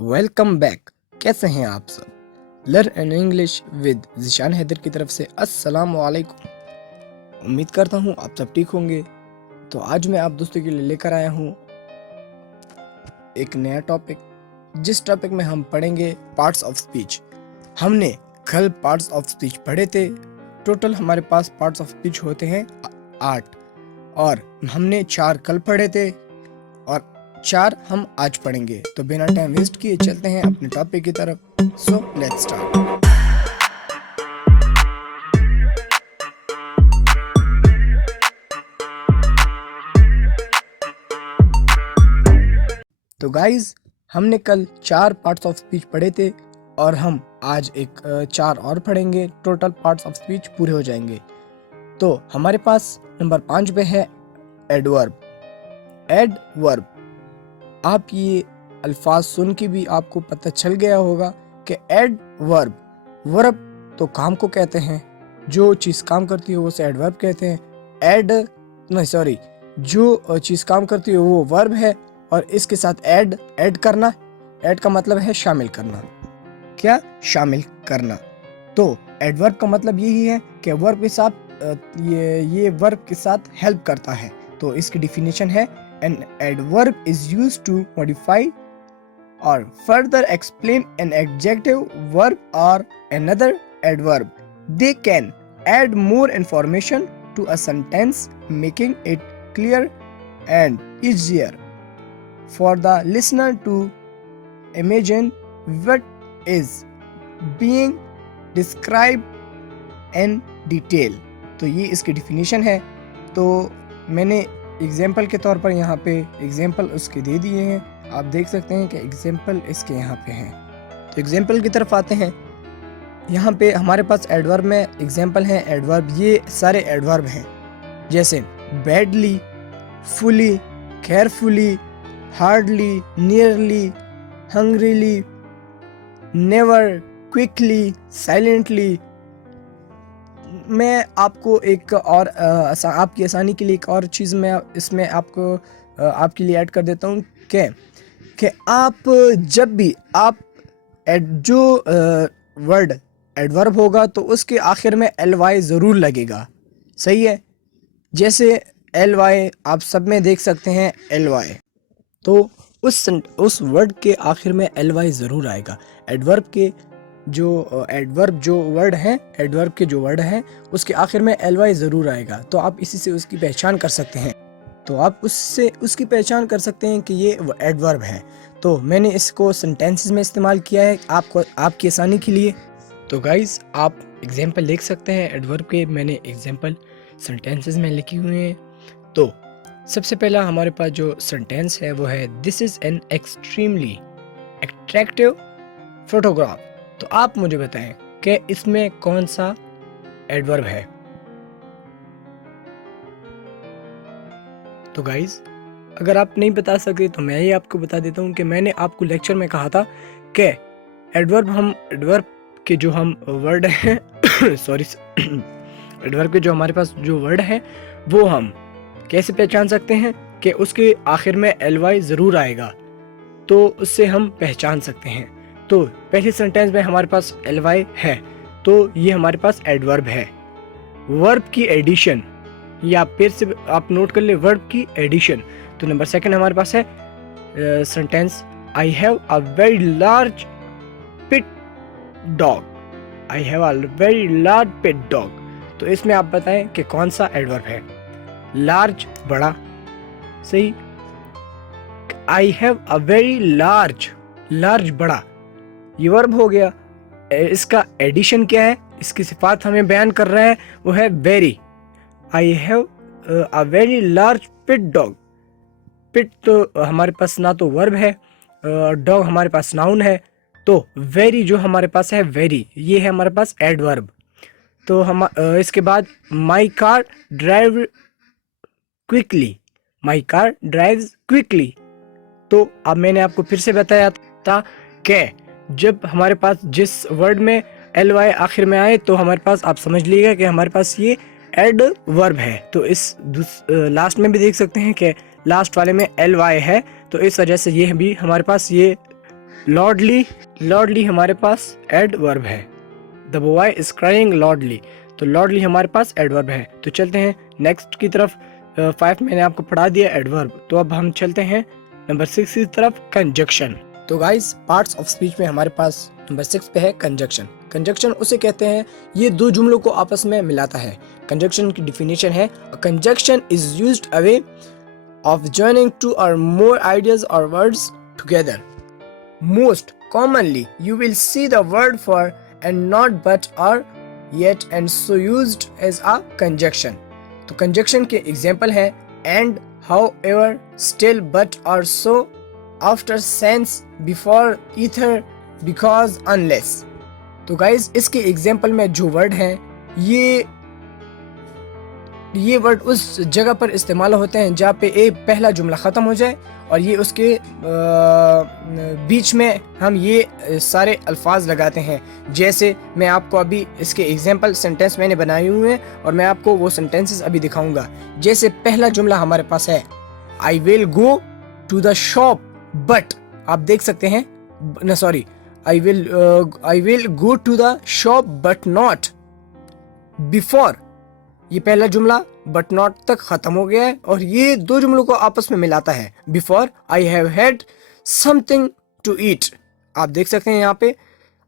Welcome back. कैसे हैं आप सब? Learn in English with Zishan Haider की तरफ से अस्सलाम वालेकुम। उम्मीद करता हूँ आप सब ठीक होंगे। तो आज मैं आप दोस्तों के लिए लेकर आया हूँ एक नया टॉपिक, जिस टॉपिक में हम पढ़ेंगे पार्ट्स ऑफ स्पीच। हमने कल पार्ट्स ऑफ स्पीच पढ़े थे। टोटल हमारे पास पार्ट्स ऑफ स्पीच होते हैं 8 और हमने 4 कल पढ़े थे और 4 हम आज पढ़ेंगे। तो बिना टाइम वेस्ट किए चलते हैं अपने टॉपिक की तरफ। So let's start. तो गाइज, हमने कल 4 पार्ट्स ऑफ स्पीच पढ़े थे और हम आज एक 4 और पढ़ेंगे। टोटल पार्ट्स ऑफ स्पीच पूरे हो जाएंगे। तो हमारे पास नंबर 5 पे है एडवर्ब। एडवर्ब, आप ये अल्फाज सुन के भी आपको पता चल गया होगा कि एडवर्ब, वर्ब तो काम को कहते हैं, जो चीज़ काम करती है वो उसे एडवर्ब कहते हैं। जो चीज़ काम करती है वो वर्ब है और इसके साथ ऐड करना, ऐड का मतलब है शामिल करना। क्या? शामिल करना। तो एडवर्ब का मतलब यही है कि वर्ब के साथ ये वर्ब के साथ हेल्प करता है। तो इसकी डिफिनेशन है, an adverb is used to modify or further explain an adjective, verb or another adverb. They can add more information to a sentence, making it clear and easier for the listener to imagine what is being described in detail. तो ये इसकी definition है। तो मैंने example के तौर पर यहाँ पे एग्जाम्पल उसके दे दिए हैं। आप देख सकते हैं कि एग्जाम्पल इसके यहाँ पे हैं। तो एग्जाम्पल की तरफ आते हैं। यहाँ पे हमारे पास एडवर्ब में एग्जाम्पल हैं। एडवर्ब, ये सारे एडवर्ब हैं, जैसे badly, fully, carefully, hardly, nearly, hungrily, never, quickly, silently. मैं आपको एक और आपकी आसानी के लिए एक और चीज़ मैं इसमें आपके लिए ऐड कर देता हूँ कि आप जब भी आप जो वर्ड एडवर्ब होगा तो उसके आखिर में ly ज़रूर लगेगा। सही है? जैसे ly आप सब में देख सकते हैं ly, तो उस वर्ड के आखिर में ly ज़रूर आएगा। एडवर्ब जो वर्ड है उसके आखिर में ly ज़रूर आएगा। तो आप इसी से उसकी पहचान कर सकते हैं। तो आप उससे उसकी पहचान कर सकते हैं कि ये एडवर्ब है। तो मैंने इसको सेंटेंसेस में इस्तेमाल किया है आपकी आसानी के लिए। तो गाइज, आप एग्जाम्पल देख सकते हैं एडवर्ब के। मैंने एग्जाम्पल सेंटेंसेस में लिखी हुई हैं। तो सबसे पहला हमारे पास जो सेंटेंस है वो है, this is an extremely attractive photograph. तो आप मुझे बताएं कि इसमें कौन सा एडवर्ब है। तो गाइज, अगर आप नहीं बता सके तो मैं ही आपको बता देता हूँ कि मैंने आपको लेक्चर में कहा था कि एडवर्ब के जो हम वर्ड हैं एडवर्ब के जो हमारे पास जो वर्ड है वो हम कैसे पहचान सकते हैं कि उसके आखिर में ly ज़रूर आएगा, तो उससे हम पहचान सकते हैं। तो पहले सेंटेंस में हमारे पास ly है, तो ये हमारे पास एडवर्ब है। वर्ब की एडिशन, ये आप फिर से आप नोट कर ले, वर्ब की एडिशन। तो नंबर 2 हमारे पास है sentence, I have a very large pit dog. I have a very large pit dog. तो इसमें आप बताएं कि कौन सा एडवर्ब है। लार्ज, बड़ा, सही। आई have a very large, large बड़ा, ये वर्ब हो गया। इसका एडिशन क्या है, इसकी सिफात हमें बयान कर रहा है, वो है very. I have a very large pit dog. Pit तो हमारे पास ना तो वर्ब है, डॉग हमारे पास नाउन है। तो वेरी जो हमारे पास है, वेरी, ये है हमारे पास एडवर्ब। तो हम इसके बाद my car drive quickly, my car drives quickly. तो अब मैंने आपको फिर से बताया था कि जब हमारे पास जिस वर्ड में ly आखिर में आए तो हमारे पास, आप समझ लीजिएगा कि हमारे पास ये एडवर्ब है। तो इस लास्ट में भी देख सकते हैं कि लास्ट वाले में ly है, तो इस वजह से ये भी हमारे पास ये लॉर्डली, लॉर्डली हमारे पास एडवर्ब है। द बॉय इज क्राइंग लॉर्डली, तो लॉर्डली हमारे पास एडवर्ब है। तो चलते हैं नेक्स्ट की तरफ। 5 मैंने आपको पढ़ा दिया एडवर्ब, तो अब हम चलते हैं नंबर 6 की तरफ, कंजक्शन। तो गाइस पार्ट्स ऑफ स्पीच में हमारे पास नंबर 6 पे है कंजक्शन। कंजक्शन उसे कहते हैं ये दो जुमलों को आपस में मिलाता है। कंजक्शन की डिफिनेशन है, conjunction is used a way of joining two और मोर आइडियाज और words together. Most commonly you will see the word for and not but और yet and so used as a conjunction। तो conjunction के example है and, however, still, but, or, so, after, since, before, either, because, unless। तो guys इसके example में जो word हैं ये वर्ड उस जगह पर इस्तेमाल होते हैं जहाँ पे एक पहला जुमला ख़त्म हो जाए और ये उसके बीच में हम ये सारे अल्फाज लगाते हैं। जैसे मैं आपको अभी इसके एग्जाम्पल सेंटेंस मैंने बनाए हुए हैं और मैं आपको वो सेंटेंसेस अभी दिखाऊंगा। जैसे पहला जुमला हमारे पास है, I will go to the shop but, आप देख सकते हैं न sorry I will go to the shop but not before. ये पहला जुमला बट नॉट तक खत्म हो गया है और ये दो जुमलों को आपस में मिलाता है। Before I have had something to eat, आप देख सकते हैं यहाँ पे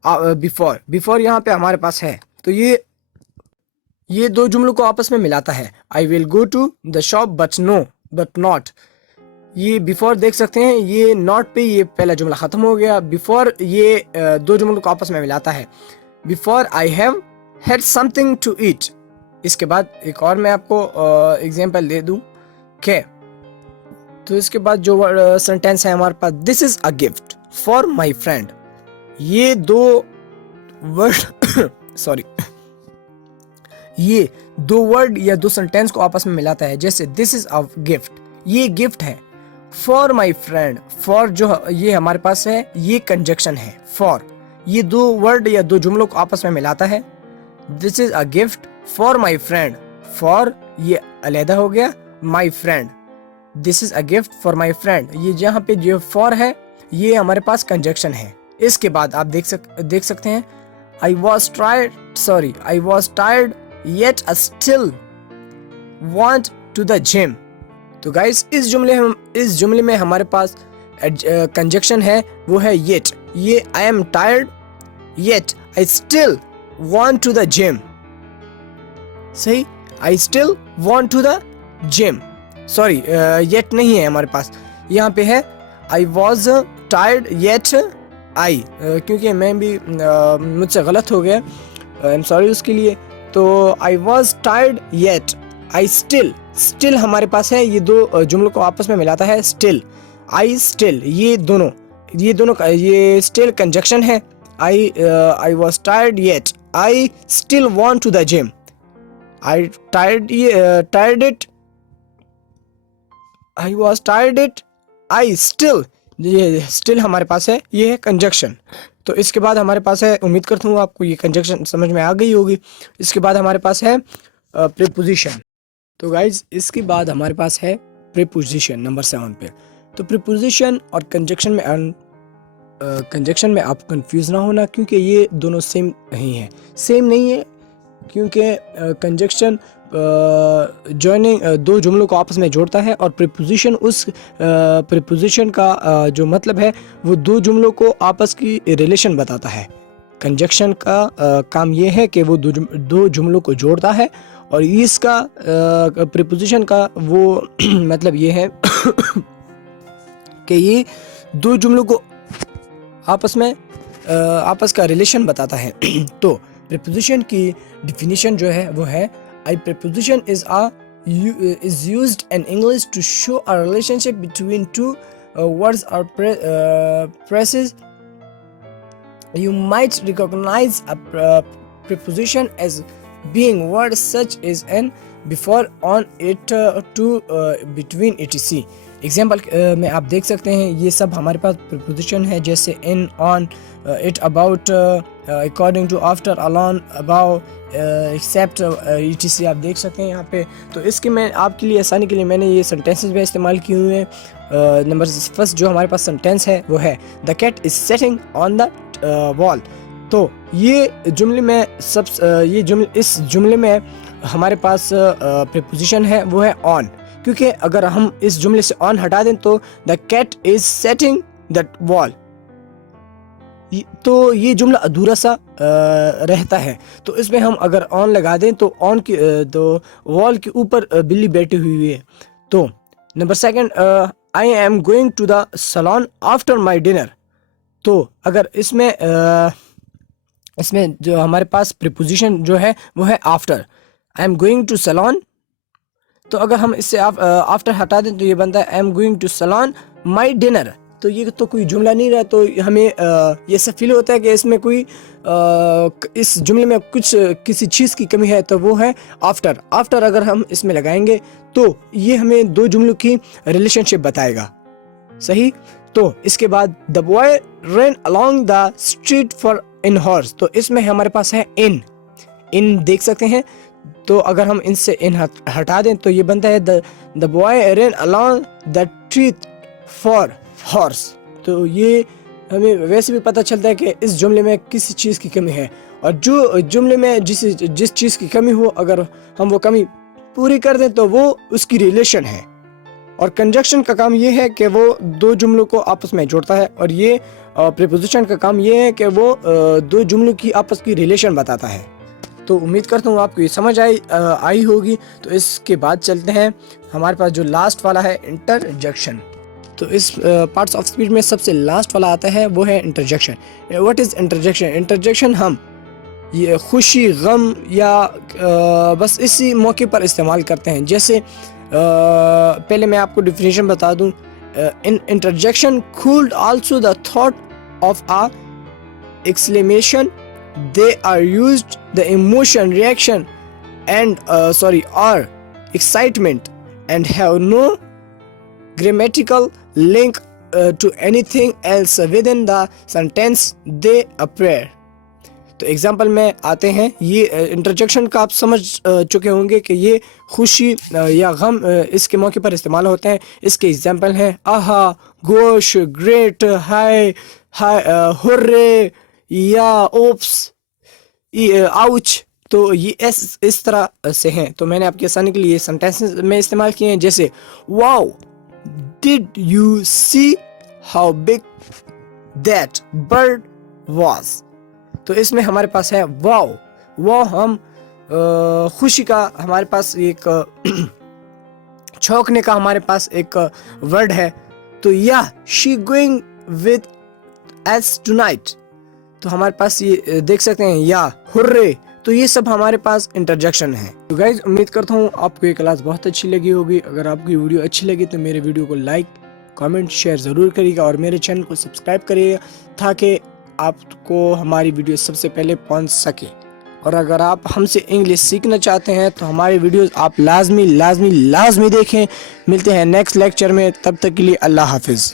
बिफोर यहाँ पे हमारे पास है, तो ये दो जुमलों को आपस में मिलाता है। I will go to the shop but not, ये बिफोर देख सकते हैं, ये नॉट पे ये पहला जुमला खत्म हो गया। बिफोर ये दो जुमलों को आपस में मिलाता है। Before I have had something to eat. इसके बाद एक और मैं आपको एग्जांपल दे दूं के, तो इसके बाद जो सेंटेंस है हमारे पास, this is a gift for my friend. ये दो वर्ड सॉरी ये दो वर्ड या दो सेंटेंस को आपस में मिलाता है। जैसे दिस इज अ गिफ्ट, ये गिफ्ट है। फॉर माई फ्रेंड, फॉर जो ये हमारे पास है ये कंजक्शन है। फॉर ये दो वर्ड या दो जुमलों को आपस में मिलाता है। This is a gift for my friend, for ये अलहदा हो गया, my friend, this is a gift for my friend, ये जहाँ पे जो फॉर है ये हमारे पास कंजक्शन है। इसके बाद आप देख सकते हैं, I was tired yet I still want to the gym. तो गाइस इस जुमले में हमारे पास कंजक्शन है, वो है येट। ये I am tired yet I still want to the gym, सही, I still want to the gym, sorry yet नहीं है हमारे पास, यहाँ पे है I was tired yet I, क्योंकि मैं भी मुझसे गलत हो गया, आई एम सॉरी उसके लिए। तो आई was tired yet I still हमारे पास है, ये दो जुमलों को आपस में मिलाता है। स्टिल, आई स्टिल, ये दोनों का ये स्टिल कंजक्शन है। I was tired yet I still want to the gym, I tired it, I was tired it, I still, ये still हमारे पास है, ये है कंजक्शन। तो इसके बाद हमारे पास है, उम्मीद करता हूँ आपको ये कंजक्शन समझ में आ गई होगी। इसके बाद हमारे पास है प्रीपोजिशन। तो गाइज इसके बाद हमारे पास है प्रीपोजिशन नंबर 7 पे। तो प्रीपोजिशन और कंजक्शन में आप कंफ्यूज ना होना, क्योंकि ये दोनों सेम नहीं है क्योंकि कंजक्शन जॉइनिंग दो जुमलों को आपस में जोड़ता है और प्रीपोजिशन उस प्रीपोजिशन का जो मतलब है वो दो जुमलों को आपस की रिलेशन बताता है। कंजक्शन का काम ये है कि वो दो जुमलों को जोड़ता है और इसका प्रीपोजिशन का वो मतलब ये है कि ये दो जुमलों को आपस का रिलेशन बताता है। तो प्रीपोजिशन की डिफिनीशन जो है वो है, आई preposition is used in English to show a relationship between two words or phrases. You might recognize a preposition as being words such as an, before, on, it, to, between, etc. Example में आप देख सकते हैं ये सब हमारे पास preposition है, जैसे in, on, it, about, according to, after, along, above, except, etc आप देख सकते हैं यहाँ पे। तो इसके मैं आपके लिए आसानी के लिए मैंने ये सेंटेंसेस में इस्तेमाल किए हुए हैं। नंबर फर्स्ट जो हमारे पास सेंटेंस है वो है the cat is setting on the wall. तो ये जुमले में इस जुमले में हमारे पास प्रीपोजिशन है वो है ऑन, क्योंकि अगर हम इस जुमले से ऑन हटा दें तो the cat is setting that wall, तो ये जुमला अधूरा सा रहता है। तो इसमें हम अगर ऑन लगा दें तो ऑन की तो वॉल के ऊपर बिल्ली बैठी हुई है। तो number second, I am going to the salon after my dinner. तो अगर इसमें जो हमारे पास प्रीपोजिशन जो है वो है after, I am going to salon. तो अगर हम इससे आफ्टर हटा दें तो ये बनता है I am going to salon my dinner. तो ये तो कोई जुमला नहीं रहा, तो हमें ये सब फील होता है कि इसमें कोई इस जुमले में किसी चीज़ की कमी है, तो वो है आफ्टर। आफ्टर अगर हम इसमें लगाएंगे तो ये हमें दो जुमलों की रिलेशनशिप बताएगा, सही। तो इसके बाद the boy run along the street for in horse. तो इसमें हमारे पास है इन देख सकते हैं। तो अगर हम इनसे इन हटा दें तो ये बनता है the boy run along the street for horse. तो ये हमें वैसे भी पता चलता है कि इस जुमले में किसी चीज़ की कमी है, और जो जुमले में जिस चीज़ की कमी हो अगर हम वो कमी पूरी कर दें तो वो उसकी रिलेशन है। और कंजक्शन का काम ये है कि वो दो जुमलों को आपस में जोड़ता है, और ये प्रीपोजिशन का काम ये है कि वो दो जुमलों की आपस की रिलेशन बताता है। तो उम्मीद करता हूँ आपको ये समझ आई होगी। तो इसके बाद चलते हैं, हमारे पास जो लास्ट वाला है इंटरजेक्शन। तो इस पार्ट्स ऑफ स्पीच में सबसे लास्ट वाला आता है वो है interjection. What is interjection? Interjection हम ये खुशी, गम या बस इसी मौके पर इस्तेमाल करते हैं। जैसे पहले मैं आपको डिफिनेशन बता दूं। In interjection called also the thought of a exclamation, they are used the emotion reaction and or excitement and have no grammatical link to anything else within the sentence they appear। तो example में आते हैं, ये interjection का आप समझ चुके होंगे कि ये खुशी या गम इसके मौके पर इस्तेमाल होते हैं। इसके एग्जाम्पल हैं आहा, गोश, ग्रेट, हाय, हुर्रे या ओप्स, आउच। तो ये इस तरह से हैं। तो मैंने आपकी आसानी के लिए सेंटेंसेस में इस्तेमाल किए हैं, जैसे wow, did you see how big that bird was। तो इसमें हमारे पास है वाओ। वाओ हम खुशी का हमारे पास एक छौंकने का हमारे पास एक वर्ड है। तो या she going with us tonight। तो हमारे पास ये देख सकते हैं या हुर्रे। तो ये सब हमारे पास इंटरजेक्शन है। तो गाइज उम्मीद करता हूँ आपको ये क्लास बहुत अच्छी लगी होगी। अगर आपको ये वीडियो अच्छी लगी तो मेरे वीडियो को लाइक, कमेंट, शेयर ज़रूर करिएगा, और मेरे चैनल को सब्सक्राइब करिएगा ताकि आपको हमारी वीडियो सबसे पहले पहुँच सके। और अगर आप हमसे इंग्लिश सीखना चाहते हैं तो हमारी वीडियोस आप लाजमी देखें। मिलते हैं नेक्स्ट लेक्चर में, तब तक के लिए अल्लाह हाफिज़।